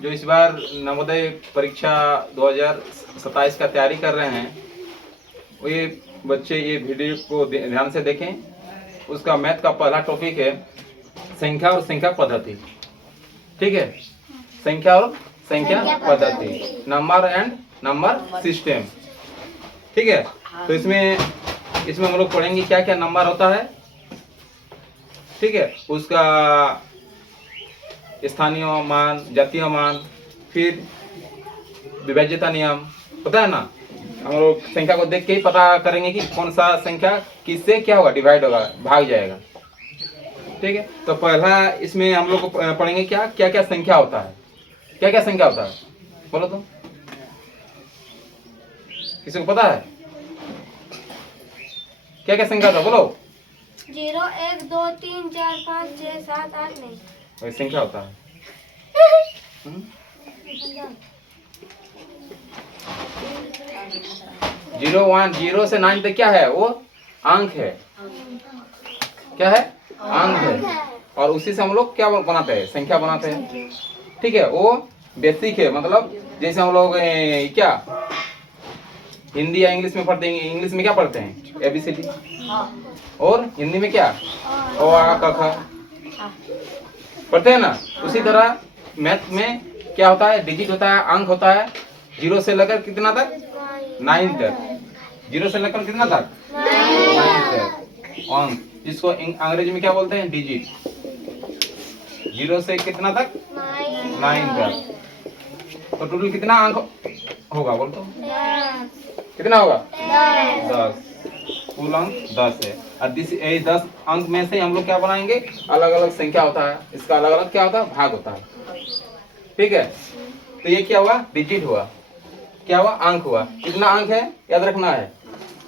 जो इस बार नवोदय परीक्षा 2027 का तैयारी कर रहे हैं, वो ये बच्चे ये वीडियो को ध्यान से देखें। उसका मैथ का पहला टॉपिक है संख्या और संख्या पद्धति। ठीक है, संख्या और संख्या पद्धति, नंबर एंड नंबर सिस्टम। ठीक है, तो इसमें हम लोग पढ़ेंगे क्या क्या नंबर होता है। ठीक है, उसका स्थानीय मान, जातीय मान, फिर विभाज्यता नियम, पता है ना। हम लोग संख्या को देख के ही पता करेंगे कि कौन सा संख्या किससे क्या होगा, डिवाइड होगा, भाग जाएगा। ठीक है, तो पहला इसमें हम लोग पढ़ेंगे क्या क्या क्या संख्या होता है। क्या क्या संख्या होता है बोलो तुम, किसी को पता है क्या क्या संख्या होता है? बोलो। 0 1 2 3 4 5 6 7 8 नहीं, वही संख्या होता है। 0 1 0 से 9 तक क्या है? वो अंक है। क्या है? अंक है। और उसी से हम लोग क्या बनाते हैं? संख्या बनाते हैं। ठीक है, वो बेसिक है। मतलब जैसे हम लोग क्या हिंदी या इंग्लिश में पढ़ते हैं, इंग्लिश में क्या पढ़ते हैं? ABCD। और हिंदी में क्या? अ आ क ख पढ़ते हैं ना। उसी तरह मैथ में क्या होता है? डिजिट होता है, अंक होता है। 0 से लेकर कितना तक? 9 तक। 0 से लेकर कितना तक? 9 तक अंक, जिसको अंग्रेजी में क्या बोलते हैं? डिजिट। 0 से कितना तक? 9 तक। तो टोटल कितना अंक होगा बोल तो? कितना होगा? 10। कुल अंक 10 है। और यही 10 अंक में से हम लोग क्या बनाएंगे? अलग अलग संख्या होता है, इसका अलग अलग क्या होता है? भाग होता है। ठीक है, तो ये क्या हुआ? डिजिट हुआ। क्या हुआ? अंक हुआ। कितना अंक है याद रखना है।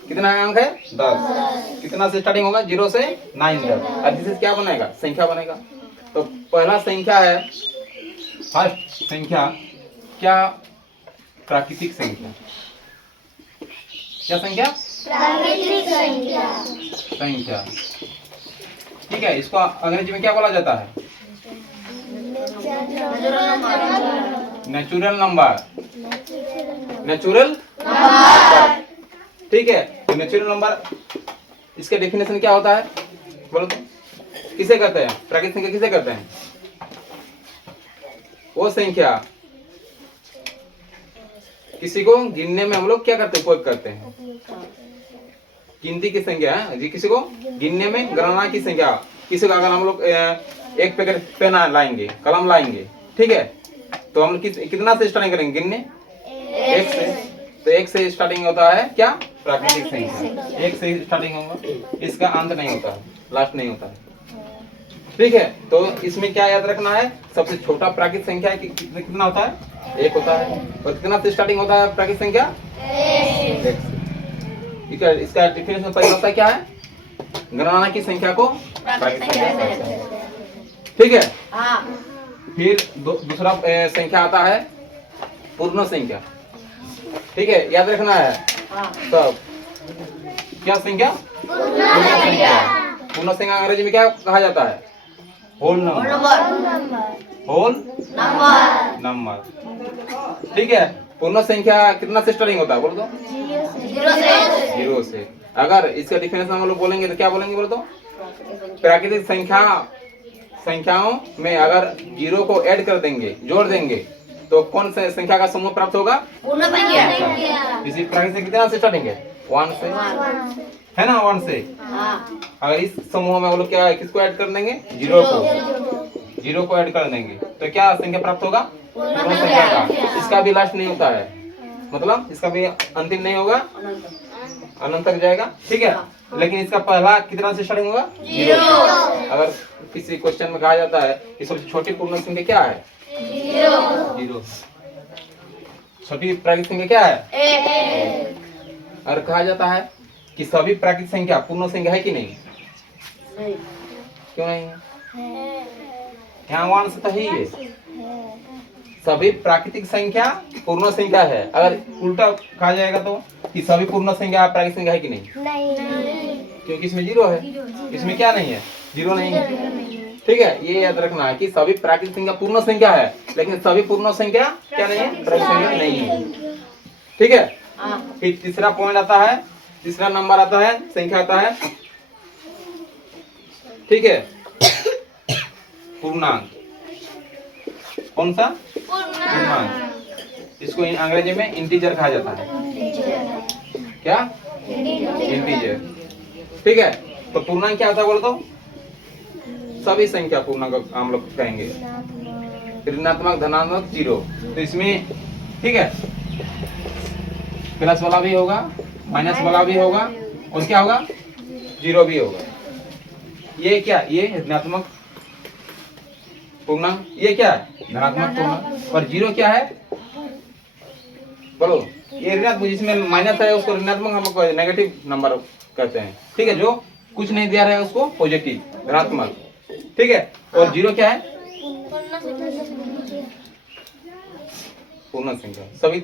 कितना अंक है? 10। कितना से स्टार्टिंग होगा? 0 से 9 तक। और जिससे क्या बनेगा? संख्या बनेगा। तो पहला संख्या है, फर्स्ट संख्या क्या? प्राकृतिक संख्या। क्या संख्या? प्राकृतिक संख्या। संख्या। ठीक है, इसको अंग्रेजी में क्या बोला जाता है? Natural number. Natural number. ठीक है, तो नेचुरल नंबर, इसके डेफिनेशन क्या होता है बोलो तो? किसे कहते हैं? प्राकृतिक संख्या किसे कहते हैं? वो संख्या किसी को गिनने में हम लोग क्या करते हैं? उपयोग करते हैं। गिनती की संख्या है जी, किसी को गिनने में, गणना की संख्या। किसी को अगर हम लोग एक पैकेट पेन लाएंगे, कलम लाएंगे, ठीक है, तो हम कितना से स्टार्टिंग करेंगे गिनने? 1 से। तो 1 से स्टार्टिंग होता है क्या? प्राकृतिक संख्या। 1 से स्टार्टिंग होगा, इसका अंत नहीं होता है, लास्ट नहीं होता है। ठीक है, तो इसमें क्या याद रखना है? सबसे छोटा प्राकृतिक संख्या कितना होता है? 1 होता है। और कितना से स्टार्टिंग होता है प्राकृतिक संख्या? 1 से। इसका डेफिनेशन परिभाषा क्या है? गणना की संख्या को प्राकृतिक संख्या कहते हैं। ठीक है, फिर दूसरा संख्या आता है पूर्ण संख्या। ठीक है, याद रखना है सब। क्या संख्या? पूर्ण संख्या। पूर्ण संख्या अंग्रेजी में क्या कहा जाता है? Whole number. Whole number. ठीक है, पूर्ण संख्या कितना से स्टार्टिंग होता है बोलो तो? 0 से। अगर इसका डिफिनेशन हम लोग बोलेंगे तो क्या बोलेंगे बोलो तो? प्राकृतिक संख्याओं में अगर 0 को ऐड कर देंगे, जोड़ देंगे, तो कौन सा संख्या का समूह प्राप्त होगा? पूर्ण संख्या। इसी प्राकृतिक कितना से स्टार्टिंग है? 1 से, है ना? 1 से। अगर इस समूह में वो लोग क्या किसको ऐड कर देंगे? 0 को ऐड कर देंगे, तो क्या संख्या प्राप्त होगा? पूर्ण संख्या का। इसका भी लास्ट नहीं होता है, मतलब इसका भी अंतिम नहीं होगा, अनंत तक जाएगा। ठीक है, लेकिन इसका पहला कितना से स्टार्टिंग होगा? 0। अगर किसी क्वेश्चन में कहा जाता है कि सबसे छोटी पूर्ण संख्या क्या है? 0। छोटी प्राकृतिक संख्या क्या है? 1। और कहा जाता है कि सभी प्राकृतिक संख्या पूर्ण संख्या है कि नहीं? क्यों नहीं है? यहाँ 1 से तो ही है। सभी प्राकृतिक संख्या पूर्ण संख्या है। अगर उल्टा कहा जाएगा तो कि सभी पूर्ण संख्या प्राकृतिक संख्या है कि नहीं? नहीं। क्योंकि इसमें 0 है, इसमें क्या नहीं है? 0 नहीं है। ठीक है, ये याद रखना है कि सभी प्राकृतिक संख्या पूर्ण संख्या है, लेकिन सभी पूर्ण संख्या क्या नहीं है, प्राकृतिक संख्या नहीं है। ठीक है, फिर तीसरा पॉइंट आता है, तीसरा नंबर आता है, संख्या आता है, ठीक है, पूर्णांक। कौन सा? पूर्णांक। इसको अंग्रेजी में इंटीजर कहा जाता है। क्या? इंटीजर। ठीक है, तो पूर्णांक क्या होता है बोलो तो? सभी संख्या पूर्णांक हम लोग कहेंगे, ऋणात्मक, धनात्मक, जीरो। तो इसमें ठीक है, प्लस वाला भी होगा, माइनस वाला भी होगा, और क्या होगा, जीरो भी होगा। ये क्या, ये ऋणात्मक पूर्णांक, ये क्या है, धनात्मक पूर्णांक, और जीरो क्या है बोलो? ये ऋणात्मक, जिसमें माइनस है उसको ऋणात्मक हम लोग नेगेटिव नंबर कहते हैं। ठीक है, जो कुछ नहीं दिया है उसको पॉजिटिव, धनात्मक। ठीक है, और जीरो क्या है, पूर्ण संख्या। सभी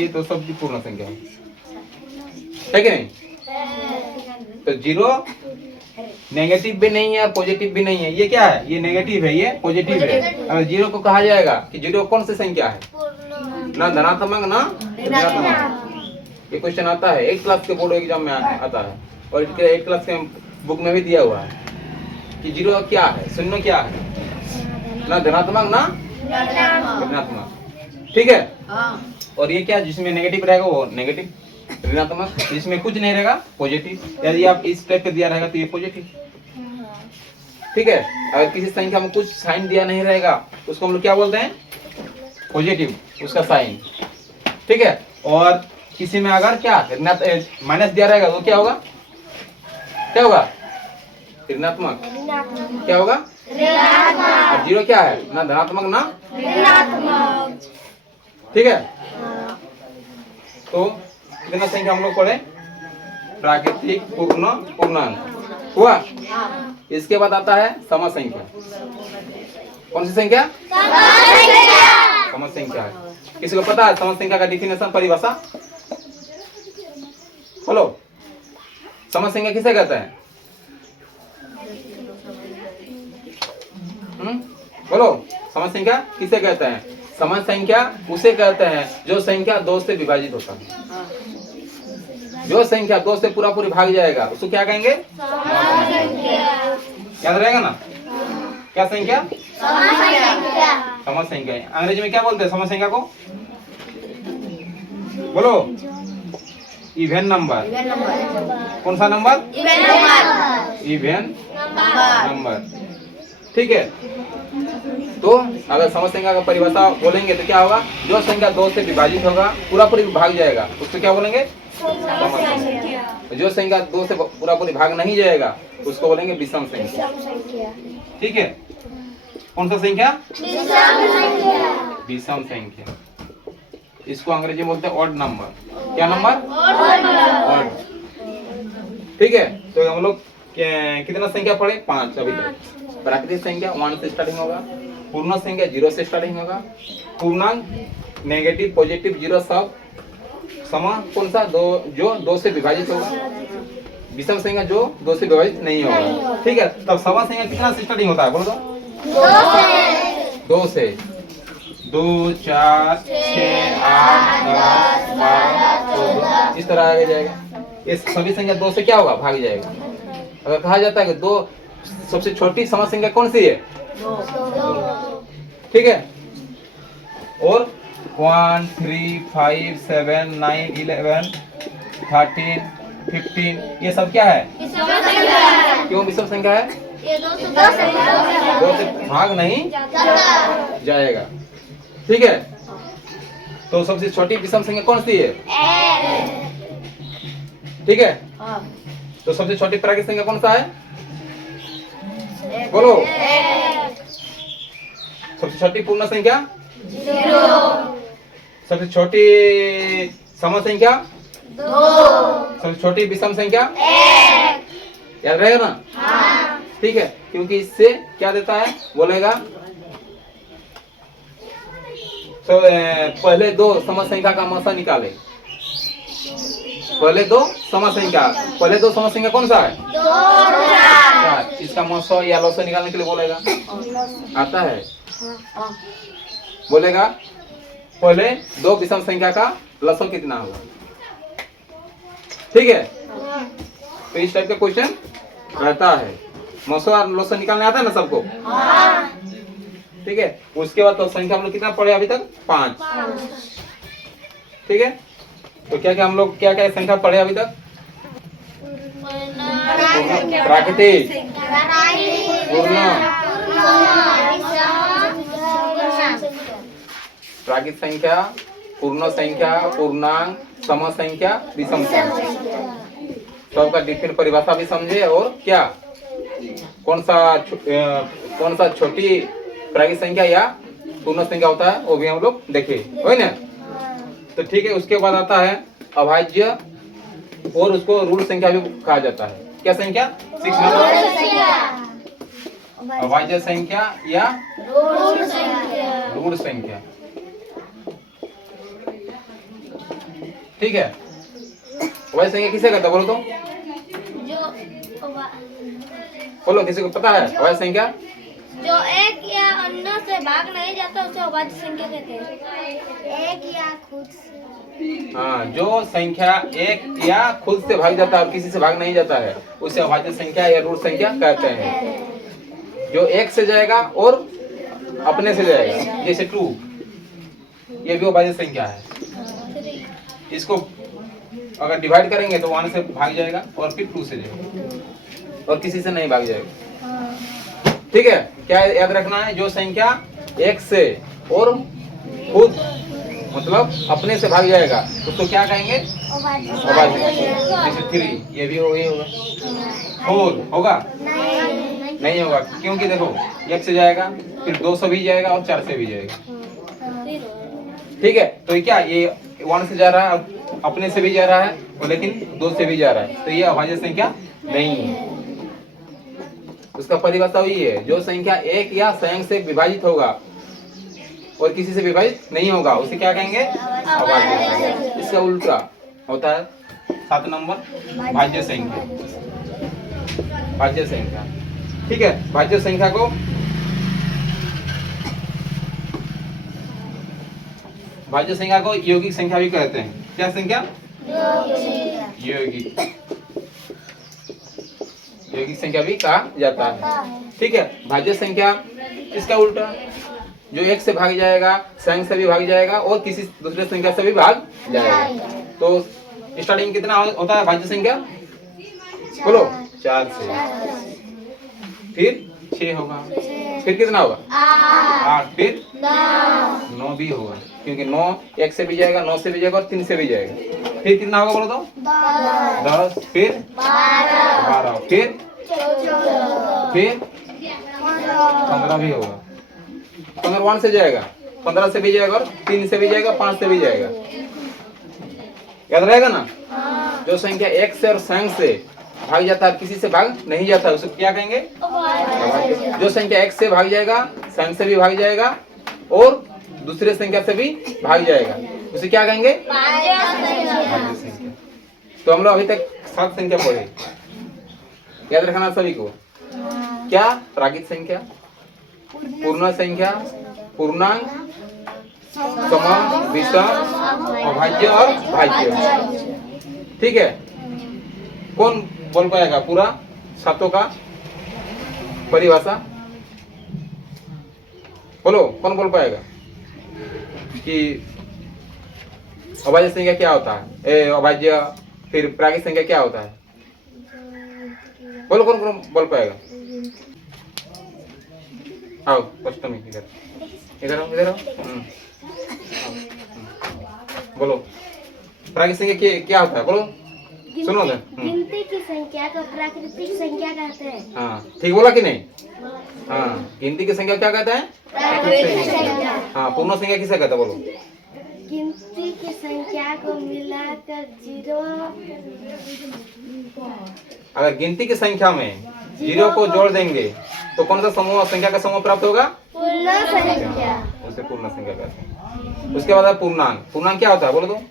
ये तो सब पूर्ण संख्या है कि नहीं? तो जीरो नेगेटिव भी नहीं है और पॉजिटिव भी नहीं है। ये क्या है, ये नेगेटिव है, ये पॉजिटिव है। अगर जीरो को कहा जाएगा कि जीरो कौन सी संख्या है, ना धनात्मक ना ऋणात्मक। ये क्वेश्चन आता है 8 क्लास के बोर्ड एग्जाम में आता है, और 8 क्लास के बुक में भी दिया हुआ है कि जीरो क्या है, शून्य क्या है, ना धनात्मक ना ऋणात्मक। ठीक है, और ये क्या, जिसमें नेगेटिव रहेगा वो नेगेटिव, ऋणात्मक, जिसमें कुछ नहीं रहेगा पॉजिटिव। यदि आप इस टाइप का दिया रहेगा तो ये पॉजिटिव। ठीक है, अगर किसी संख्या में कुछ साइन दिया नहीं रहेगा उसको हम लोग क्या बोलते हैं, पॉजिटिव, उसका साइन। ठीक है, और किसी में अगर क्या माइनस दिया रहेगा तो क्या होगा, क्या होगा, ऋणात्मक। क्या होगा, और जीरो क्या है, ना धनात्मक ना ऋणात्मक। ठीक है, तो कितना संख्या हम लोग पढ़े, प्राकृतिक, पूर्ण, पूर्णांक हुआ। इसके बाद आता है सम संख्या। कौन सी संख्या, सम संख्या है। किसी को पता है सम संख्या का डिफिनेशन, परिभाषा? बोलो, सम संख्या किसे कहते हैं? बोलो, सम संख्या किसे कहते हैं? सम संख्या उसे कहते हैं जो संख्या 2 से विभाजित होता है। जो संख्या 2 से पूरा पूरी भाग जाएगा उसको क्या कहेंगे, याद रहेगा ना? क्या संख्या, सम संख्या। अंग्रेजी में क्या बोलते हैं सम संख्या को? बोलो, इवन नंबर। कौन सा नंबर, इवन नंबर। ठीक है, तो अगर सम संख्या का परिभाषा बोलेंगे तो क्या होगा, जो संख्या 2 से विभाजित होगा, पूरा पूरी भाग जाएगा, उसको क्या बोलेंगे, सम संख्या। जो संख्या 2 से पूरा पूरी भाग नहीं जाएगा उसको बोलेंगे विषम संख्या। ठीक है, कौन सा संख्या, विषम संख्या। इसको अंग्रेजी में बोलते हैं ऑड नंबर। क्या नंबर, ऑड। ठीक है, तो हम लोग कितना संख्या पढ़े, 5 अभी तक। प्राकृतिक संख्या 1 से स्टार्टिंग होगा, पूर्ण संख्या 0 से स्टार्टिंग होगा, पूर्णांक नेगेटिव, पॉजिटिव, जीरो सब। सम कौन सा, जो 2 से विभाजित होगा, विषम संख्या जो 2 से विभाजित नहीं होगा। ठीक है, तब सम संख्या कितना से स्टार्टिंग होता है बोलो तो? 2 से। 2, 4, 6, 8, 10, 12, 14, इस तरह आगे जाएगा। ये सभी संख्या 2 से क्या होगा, भाग जाएगा। अगर कहा जाता है कि 2 सबसे छोटी सम संख्या कौन सी है, 2। ठीक है, और 1, 3, 5, 7, 9, 11, 13, 15 ये सब क्या है, क्यों विषम संख्या है? ये 2 से भाग नहीं जाएगा। ठीक है, तो सबसे छोटी विषम संख्या कौन सी है? ठीक है, तो सबसे छोटी प्राकृतिक संख्या कौन सा है बोलो? सबसे छोटी पूर्ण संख्या 0। सबसे छोटी सम संख्या 2। सबसे छोटी विषम संख्या 1। याद रहेगा ना? हाँ। ठीक है, क्योंकि इससे क्या देता है बोलेगा, तो पहले 2 सम संख्या का मसा निकाले। पहले 2 सम संख्या, पहले 2 सम संख्या कौन सा है? 2, 4। इसका मौसो या लौसो निकालने के लिए बोलेगा? आता है? बोलेगा पहले दो विषम संख्या का लसो कितना होगा, ठीक है। तो इस टाइप का क्वेश्चन रहता है। मौसो और लसो निकालने आता है ना सबको, ठीक है। उसके बाद तो संख्या हम लोग कितना पढ़े अभी तक? 5, ठीक है। तो क्या क्या हम लोग क्या क्या संख्या पढ़े अभी तक? प्राकृतिक, पूर्ण, प्राकृतिक संख्या, पूर्ण संख्या, पूर्णांक, सम संख्या, विषम संख्या, सबका डिफिन परिभाषा भी समझे। और क्या कौन सा छोटी प्राकृतिक संख्या या पूर्ण संख्या होता है वो भी हम लोग देखे, है ना। तो ठीक है, उसके बाद आता है अभाज्य, और उसको ऋण संख्या भी कहा जाता है। क्या संख्या? 6 नंबर, अभाज्य संख्या या ऋण संख्या, ठीक है। अभाज्य संख्या किसे कहता है बोलो तो? बोलो, किसी को पता है अभाज्य संख्या? जो एक या अन्य से भाग नहीं जाता उसे अभाज्य संख्या कहते हैं। एक या खुद से, हाँ, जो संख्या एक या खुद से भाग जाता है और किसी से भाग नहीं जाता है उसे अभाज्य संख्या या ऋण संख्या कहते हैं। जो एक से जाएगा और अपने से जाएगा, जैसे 2, ये भी अभाज्य संख्या है। इसको अगर डिवाइड करेंगे तो 1 से भाग जाएगा और फिर 2 से जाएगा और किसी से नहीं भाग जाएगा, ठीक है। क्या याद रखना है? जो संख्या एक से और खुद मतलब अपने से भाग जाएगा उसको क्या कहेंगे? अभाज्य। जैसे 3, ये भी होगा। 4 होगा? नहीं होगा, क्योंकि देखो 1 से जाएगा, फिर 2 से भी जाएगा और 4 से भी जाएगा, ठीक है। तो क्या ये 1 से जा रहा है, अपने से भी जा रहा है और लेकिन 2 से भी जा रहा है, तो ये अभाज्य संख्या नहीं है। उसका परिभाषा वही है, जो संख्या एक या स्वयं से विभाजित होगा और किसी से विभाजित नहीं होगा उसे क्या कहेंगे? अभाज्य संख्या। इसका उल्टा होता है 7 नंबर, भाज्य संख्या, भाज्य संख्या, ठीक है। भाज्य संख्या को यौगिक संख्या भी कहते हैं। क्या संख्या? यौगिक संख्या भी कहा जाता है, ठीक है। भाज्य संख्या इसका उल्टा, जो एक से भाग जाएगा, स्वयं से भी भाग जाएगा और किसी दूसरे संख्या से भी भाग जाएगा। तो स्टार्टिंग कितना होता है भाज्य संख्या? बोलो, 4 से, फिर 6 होगा, फिर कितना होगा? 8, फिर 9 भी होगा, क्योंकि 9 1 से भी जाएगा, 9 से भी जाएगा और 3 से भी जाएगा। फिर कितना होगा बोलो तो? 10, फिर 12, फिर 15 भी होगा। अगर 1 से जाएगा, 15 से भी जाएगा और 3 से भी जाएगा, 5 से भी जाएगा, याद रहेगा ना। जो संख्या 1 से और स्वयं से भाग जाता है, किसी से भाग नहीं जाता, उसे क्या कहेंगे? जो संख्या 1 से भाग जाएगा, स्वयं से भी भाग जाएगा और दूसरे संख्या से भी भाग जाएगा, उसे क्या कहेंगे? भाज्य संख्या। तो हम लोग अभी तक 7 संख्या पढ़े, याद रखना सभी को। क्या? प्राकृतिक संख्या, पूर्ण संख्या, पूर्णांक, सम, विषम, अभाज्य और भाज्य, ठीक है। कौन बोल पाएगा पूरा 7 का परिभाषा? बोलो, कौन बोल पाएगा कि अभाज्य संख्या क्या होता है? अभाज्य, फिर प्राकृतिक संख्या क्या होता है? बोलो, कौन कौन बोल पाएगा? आओ फर्स्ट में इधर आओ। बोलो, प्राकृतिक संख्या क्या होता है? बोलो, सुनो ना। गिनती की संख्या को प्राकृतिक संख्या कहते हैं। हाँ, ठीक बोला कि नहीं? हाँ, गिनती की संख्या क्या कहते हैं? प्राकृतिक संख्या। हाँ, पूर्ण संख्या किसे कहते हैं? बोलो। गिनती की संख्या को मिलाकर 0, अगर गिनती की संख्या में 0 को जोड़ देंगे तो कौन सा समूह संख्या का समूह प्राप्त होगा? पूर्ण संख्या। उसे पूर्ण संख्या कहते हैं। उसके बाद पूर्णांक। पूर्णांक क्या होता है? बोलो तो।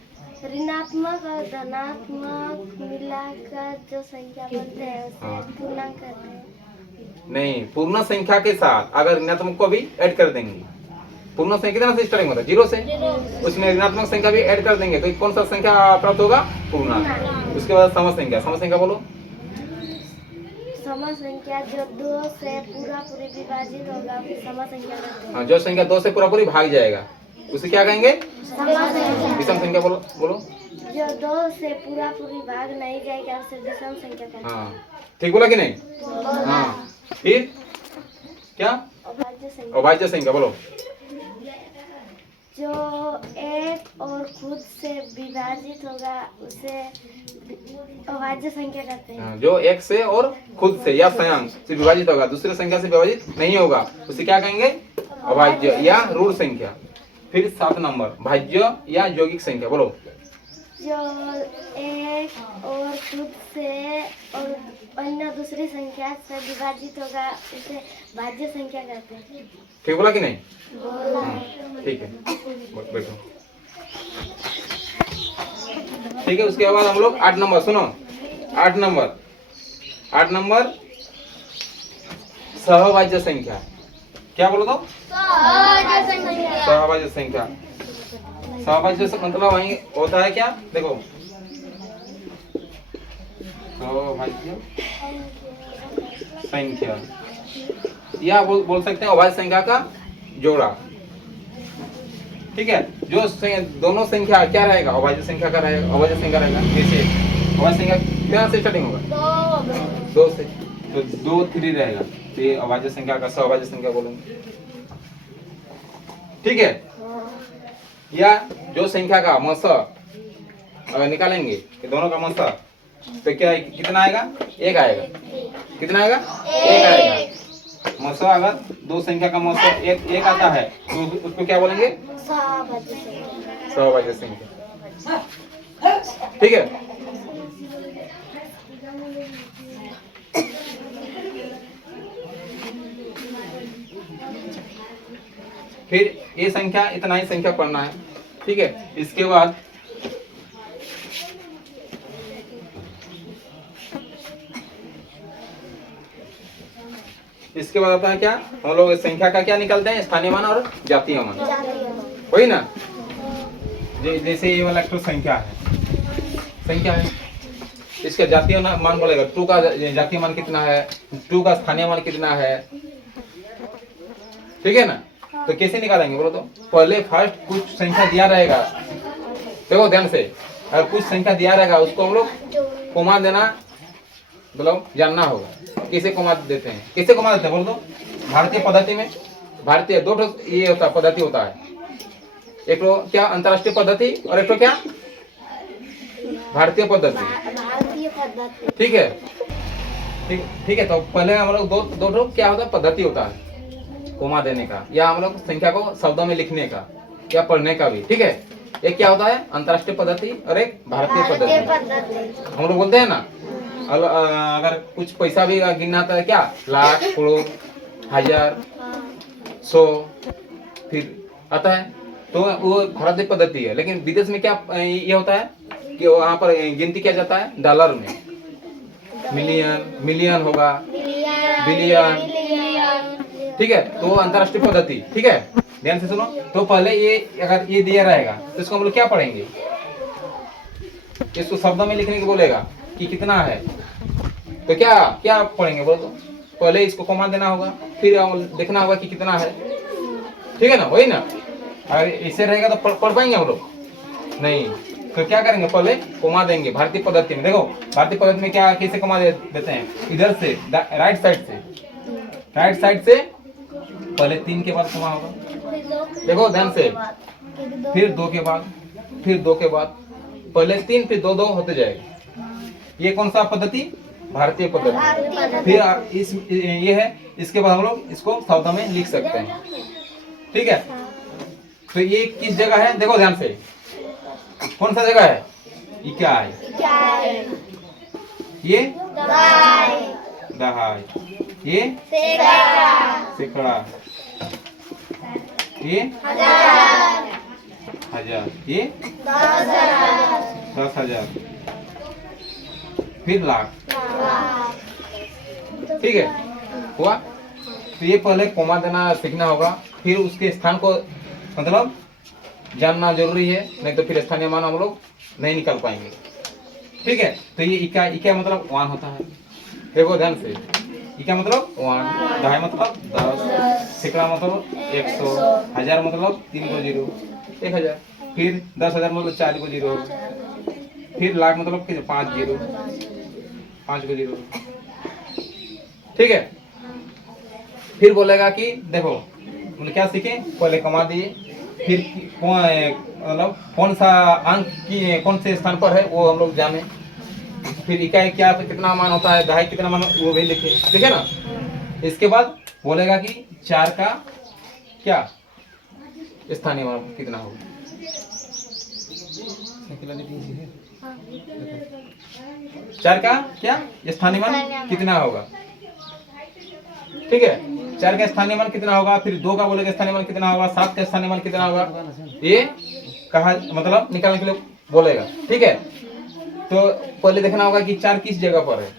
ऋणात्मक और धनात्मक मिलाकर जो संख्या बनते हैं उसे पूर्णांक कहते हैं। नहीं, पूर्ण संख्या के साथ अगर ऋणात्मक को भी ऐड कर देंगे। पूर्ण संख्या कितना से स्टार्टिंग होता है? 0 से। उसमें ऋणात्मक संख्या भी ऐड कर देंगे तो कौन सा संख्या प्राप्त होगा? पूर्णांक। उसके बाद सम संख्या। सम संख्या बोलो। सम संख्या जो 2 से पूरा पूरी विभाजित होगा उसे सम संख्या कहते हैं। हाँ, जो संख्या 2 से पूरा पूरी भाग जाएगा उसे क्या कहेंगे? सम संख्या। विषम संख्या बोलो बोलो। जो 2 से पूरा पूरी भाग नहीं जाएगा उसे विषम संख्या कहते हैं। हाँ, ठीक बोला कि नहीं? हाँ, फिर क्या? अभाज्य संख्या। अभाज्य संख्या बोलो। जो एक और खुद से विभाजित होगा उसे अभाज्य संख्या कहते हैं। हाँ, जो एक से और खुद से या संयांक से विभाजित होगा, दूसरे संख्या से विभाजित नहीं होगा उसे क्या कहेंगे? अभाज्य या ऋण संख्या। फिर 7 नंबर भाज्य या यौगिक संख्या बोलो। जो एक और खुद से और अन्य दूसरी संख्या से विभाजित होगा उसे भाज्य संख्या कहते हैं। ठीक बोला कि नहीं? ठीक है, बैठो। ठीक है, उसके बाद हम लोग 8 नंबर सुनो। 8 नंबर सहभाज्य संख्या। क्या बोलो तो? सहभाज्य संख्या। सहभाज्य से मतलब वही होता है क्या? देखो, सहभाज्य संख्या या बोल सकते हैं अभाज्य संख्या का जोड़ा। ठीक है, जो दोनों संख्या क्या रहेगा? अभाज्य संख्या का रहेगा, अभाज्य संख्या रहेगा। जैसे अभाज्य संख्या क्या से स्टार्टिंग होगा? 2 से, तो 2 3 रहेगा, तो ये अभाज्य संख्या का सहभाज्य संख्या बोलेंगे। ठीक है, या जो संख्या का मस अगर निकालेंगे कि दोनों का मस तो क्या कितना आएगा? 1 आएगा। कितना आएगा? 1 आएगा। मस अगर दो संख्या का मस एक आता है तो उसको क्या बोलेंगे? सहभाज्य संख्या। ठीक है, फिर ये संख्या इतना ही संख्या पढ़ना है। ठीक है, इसके बाद आता है क्या? हम लोग संख्या का क्या निकालते हैं? स्थानीय मान और जातीय मान। वही ना, जैसे ये वाला एक तो संख्या है, इसका जातीय मान बोलेगा 2 का जातीय मान कितना है, 2 का स्थानीय मान कितना है। ठीक है ना, तो कैसे निकालेंगे बोलो तो? पहले फर्स्ट कुछ संख्या दिया रहेगा, देखो ध्यान से, अगर कुछ संख्या दिया रहेगा उसको हम लोग कोमा देना मतलब जानना होगा। कैसे कोमा देते हैं? कैसे कोमा देते हैं बोलो तो? भारतीय पद्धति में, भारतीय 2 ये होता पद्धति होता है। एक तो क्या अंतरराष्ट्रीय पद्धति और एक तो क्या भारतीय पद्धति। ठीक है, ठीक है, तो पहले हम लोग दो क्या होता है पद्धति होता है कोमा देने का, या हम लोग संख्या को शब्दों में लिखने का या पढ़ने का भी। ठीक है, एक क्या होता है अंतरराष्ट्रीय पद्धति और एक भारतीय पद्धति। हम लोग बोलते हैं ना, अगर कुछ पैसा भी गिनना आता है क्या, लाख करोड़ हजार 100 फिर आता है, तो वो भारतीय पद्धति है। लेकिन विदेश में क्या ये होता है कि वहाँ पर गिनती किया जाता है डॉलर में, मिलियन होगा, बिलियन। ठीक है, तो वो अंतरराष्ट्रीय पद्धति। ठीक है, ध्यान से सुनो। तो पहले ये अगर ये दिया रहेगा तो इसको हम लोग क्या पढ़ेंगे? इसको शब्दों में लिखने को बोलेगा कि कितना है, तो क्या पढ़ेंगे बोलो तो? पहले इसको कोमा देना होगा, फिर देखना होगा कि कितना है। ठीक है ना, वही ना। अगर ऐसे रहेगा तो पढ़ पाएंगे हम लोग? नहीं, तो क्या करेंगे? पहले कोमा देंगे भारतीय पद्धति में। देखो भारतीय पद्धति में क्या कैसे कोमा देते हैं? इधर से राइट साइड से पहले 3 के बाद कोमा होगा। देखो ध्यान से, फिर 2 के बाद, फिर 2 के बाद, पहले 3 फिर 2 होते जाएगा। ये कौन सा पद्धति? भारतीय पद्धति। फिर ये है, इसके बाद हम लोग इसको शब्दों में लिख सकते हैं। ठीक है, तो ये किस जगह है? देखो ध्यान से, कौन सा जगह है? ये क्या है? ये दहाई, ये सैकड़ा, ये हजार, ये 10,000, फिर लाख। ठीक है, हुआ। तो ये पहले कोमा देना सीखना होगा, फिर उसके स्थान को मतलब जानना जरूरी है, नहीं तो फिर स्थानीय मान हम लोग नहीं निकाल पाएंगे। ठीक है, तो ये इका इका मतलब 1 होता है, देखो ध्यान से। इका मतलब 1, दहाई मतलब 10, सैकड़ा मतलब 100, हजार मतलब 3 को 0 1000, फिर 10,000 मतलब 4 को 0, फिर लाख मतलब 5 0 5 को 0। ठीक है, फिर बोलेगा कि देखो बोले क्या सीखे, पहले कमा दिए, फिर मतलब कौन सा अंक की कौन से स्थान पर है वो हम लोग जाने, फिर इकाई क्या कितना मान होता है, दहाई कितना मान वो भी लिखे, ठीक है ना। इसके बाद बोलेगा कि 4 का क्या स्थानीय मान कितना होगा। 4 का क्या स्थानीय मान कितना होगा, ठीक है। 4 का स्थानीय मान कितना होगा, फिर 2 का बोलेगा स्थानीय मान कितना होगा, 7 का स्थानीय मान कितना होगा, ये कहा मतलब निकालने के लिए बोलेगा। ठीक है, तो पहले देखना होगा कि 4 किस जगह पर है,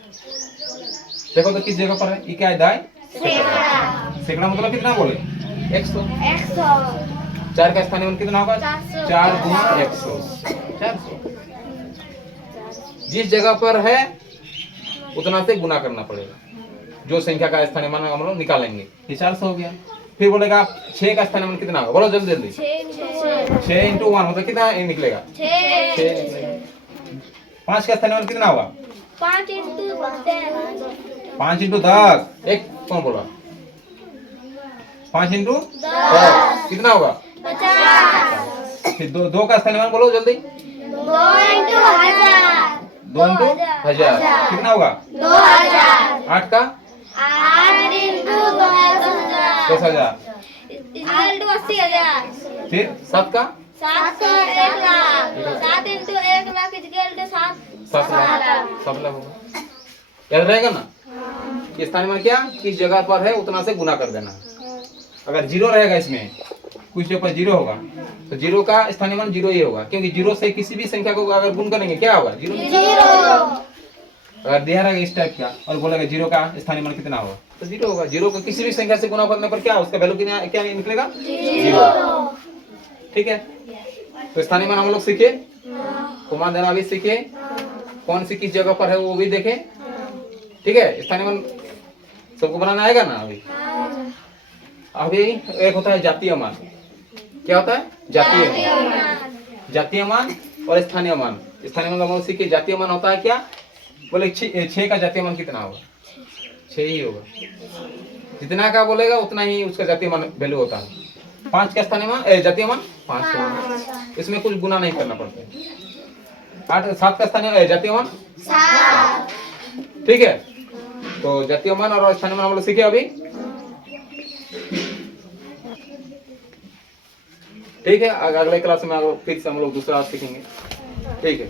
देखो तो किस जगह पर है, ये क्या है, दाई सैकड़ा मतलब कितना बोले 100। 4 का स्थानीय मान कितना होगा, 4 गुना 100 400। जिस जगह पर है उतना से गुना करना पड़ेगा, जो संख्या का स्थानीय मान हम लोग निकालेंगे, ये 400 हो गया। फिर बोलेगा 6 का स्थानीय मान कितना होगा, बोलो जल्दी जल्दी। 6 इंटू 1 होता कितना निकलेगा, 6। 5 का स्थानीय मान कितना होगा, 5 इंटू 10, एक कौन बोला, 5 इंटू 10 कितना होगा 50। फिर 2 का स्थानीय मान बोलो जल्दी, 2 इंटू 1000 कितना होगा 2000। 8 का 8 इंटू 10,000 80,000। फिर 7 का 1 लाख 7 इंटू 1 लाख 7 लाख होगा, याद रहेगा ना। ये स्थानीय मान क्या किस जगह पर है उतना से गुना कर देना। अगर 0 रहेगा, इसमें कुछ जगह पर 0 होगा तो 0 का स्थानीय मान 0 ही होगा, क्योंकि 0 से किसी भी संख्या को अगर गुण करेंगे क्या होगा 0। अगर दिया रहेगा इस टाइप का और बोलेगा 0 का स्थानीय मान कितना होगा तो 0 होगा। 0 को किसी भी संख्या से गुना करने पर क्या उसका वैल्यू क्या निकलेगा 0। ठीक है, तो स्थानीय मान हम लोग सीखे, कोमा देना भी सीखे, कौन सी किस जगह पर है वो भी देखे। ठीक है, स्थानीय मान सबको बनाना आएगा ना। अभी एक होता है जातीय मान, क्या होता है जातीय मान और स्थानीय मान। स्थानीय मान हम लोग सीखे, जातीय मान होता है क्या, बोले 6 का जातीय मान कितना होगा 6 ही होगा, जितना का बोलेगा उतना ही उसका जातीय मान वैल्यू होता है। 5 का स्थानीय मान जातीय मान 5 होगा, इसमें कुछ गुना नहीं करना पड़ता है। 7 का स्थानीय जातीय मान 7। ठीक है, तो जातीय मान और स्थानीय मान हम लोग सीखे अभी। ठीक है, अगले क्लास में फिर से हम लोग दूसरा सीखेंगे। ठीक है।